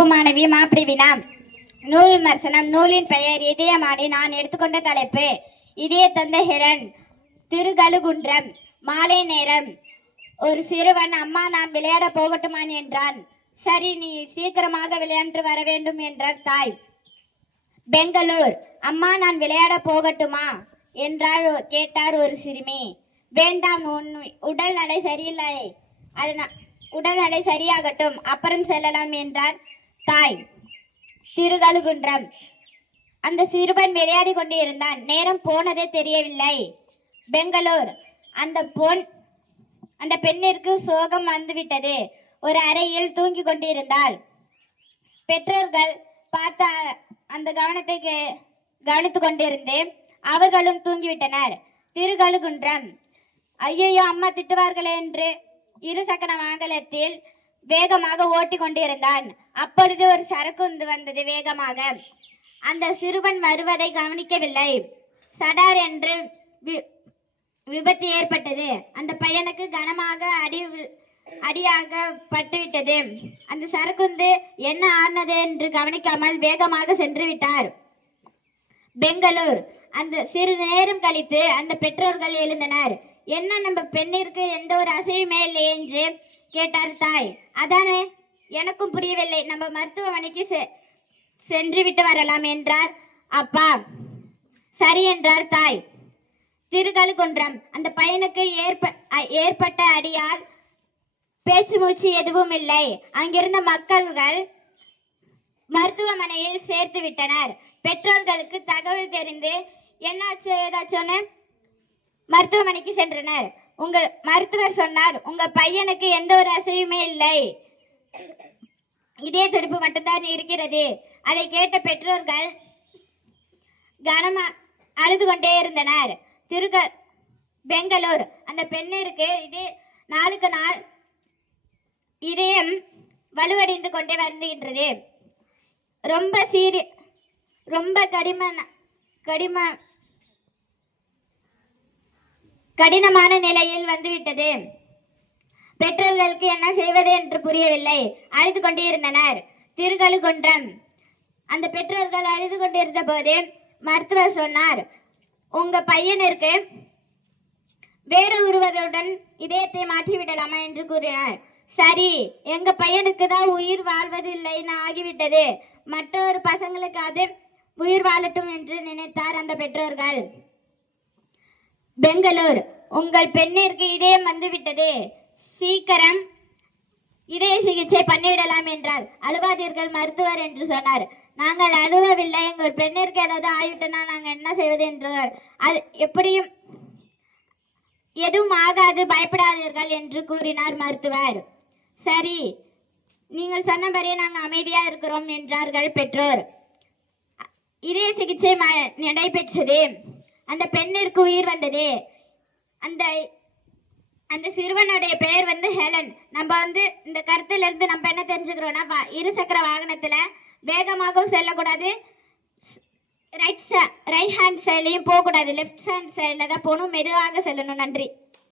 வகுப்பு மாணவி மாப்பிடி வினா. நூல் விமர்சனம். நூலின் பெயர் இதயமானி. நான் எடுத்துக்கொண்ட தலைப்பு இதய தந்த ஹிரண். திருகழுகுன்றம். மாலை நேரம். ஒரு சிறுவன், அம்மா நான் விளையாட போகட்டுமான் என்றான். சரி, நீ சீக்கிரமாக விளையாண்டு வர வேண்டும் என்றார் தாய். பெங்களூர். அம்மா நான் விளையாட போகட்டுமா என்றார் கேட்டார் ஒரு சிறுமி. வேண்டாம், உன் உடல்நிலை சரியில்லை, அதனால் உடல்நிலை சரியாகட்டும், அப்புறம் செல்லலாம் என்றார் தாய். திருகழுகுன்றம். அந்த சிறுவன் விளையாடி கொண்டிருந்தான். நேரம் போனதே தெரியவில்லை. பெங்களூர். அந்த பெண்ணிற்கு சோகம் வந்துவிட்டது. ஒரு அறையில் தூங்கி கொண்டிருந்தாள். பெற்றோர்கள் பார்த்த அந்த கவனித்துக் கொண்டிருந்து அவர்களும் தூங்கிவிட்டனர். திருகழுகுன்றம். ஐயோ, அம்மா திட்டுவார்களே என்று இருசக்கர வாகனத்தில் வேகமாக ஓட்டி கொண்டிருந்தான். அப்பொழுது ஒரு சரக்கு வந்தது வேகமாக. அந்த சிறுவன் வருவதை கவனிக்கவில்லை. சடார் என்று விபத்து ஏற்பட்டது. அந்த பையனுக்கு கனமாக அடியாக பட்டுவிட்டது. அந்த சரக்குந்து என்ன ஆனது என்று கவனிக்காமல் வேகமாக சென்று விட்டார். பெங்களூர். அந்த சிறிது நேரம் கழித்து அந்த பெற்றோர்கள் எழுந்தனர். என்ன, நம்ம பெண்ணிற்கு எந்த ஒரு அசைவுமே இல்லை என்று கேட்டார் தாய். அதானே எனக்கும் புரியவில்லை, நம்ம மருத்துவமனைக்கு சென்று விட்டு வரலாம் என்றார் அப்பா. சரி என்றார் தாய். திருகழுகுன்றம். அந்த பையனுக்கு ஏற்பட்ட அடியால் பேச்சு மூச்சு எதுவும் இல்லை. அங்கிருந்த மக்கள்கள் மருத்துவமனையில் சேர்த்து விட்டனர். பெற்றோர்களுக்கு தகவல் தெரிந்து என்னாச்சு ஏதாச்சும்னு மருத்துவமனைக்கு சென்றனர். உங்கள் மருத்துவர் சொன்னார், உங்க பையனுக்கு எந்த ஒரு அசைவுமே இல்லை, இதய துடிப்பு மட்டும்தான் இருக்கிறது. அதை கேட்ட பெற்றோர்கள் கனமா அழுது கொண்டே இருந்தனர். பெங்களூர். அந்த பெண்ணிற்கு நாளுக்கு நாள் இதயம் வலுவடைந்து கொண்டே வருகின்றது. ரொம்ப கடினமான நிலையில் வந்துவிட்டது. பெற்றோர்களுக்கு என்ன செய்வது என்று புரியவில்லை. அழுது கொண்டே இருந்தனர். திருகழுகுன்றம். அந்த பெற்றோர்கள் அழுது கொண்டிருந்த போது மருத்துவர் சொன்னார், உங்க பையனிற்கு வேறு ஒருவருடன் இதயத்தை மாற்றிவிடலாமா என்று கூறினார். சரி, எங்க பையனுக்கு தான் உயிர் வாழ்வதில்லைன்னு ஆகிவிட்டது, மற்றொரு பசங்களுக்காவது உயிர் வாழட்டும் என்று நினைத்தார் அந்த பெற்றோர்கள். பெங்களூர். உங்கள் பெண்ணிற்கு இதயம் வந்துவிட்டது, சீக்கிரம் இதய சிகிச்சை பண்ணிவிடலாம் என்றார். அழுவாதீர்கள் மருத்துவர் என்று சொன்னார். நாங்கள் அழுவவில்லை, எங்கள் பெண்ணிற்கு ஏதாவது ஆகிவிட்டனா நாங்கள் என்ன செய்வது என்றார். அது எப்படியும் எதுவும் ஆகாது, பயப்படாதீர்கள் என்று கூறினார் மருத்துவர். சரி, நீங்கள் சொன்னபடியே நாங்கள் அமைதியா இருக்கிறோம் என்றார்கள் பெற்றோர். இதய சிகிச்சை நடைபெற்றது. அந்த பெண்ணிற்கு உயிர் வந்தது. அந்த சிறுவனுடைய பெயர் ஹெலன். நம்ம இந்த கருத்துல இருந்து நம்ம என்ன தெரிஞ்சுக்கிறோம்னா, இருசக்கர வாகனத்துல வேகமாகவும் செல்லக்கூடாது, ரைட் ஹேண்ட் சைட்லையும் போகக்கூடாது, லெஃப்ட் ஹேண்ட் சைடில் தான் போகணும், மெதுவாக செல்லணும். நன்றி.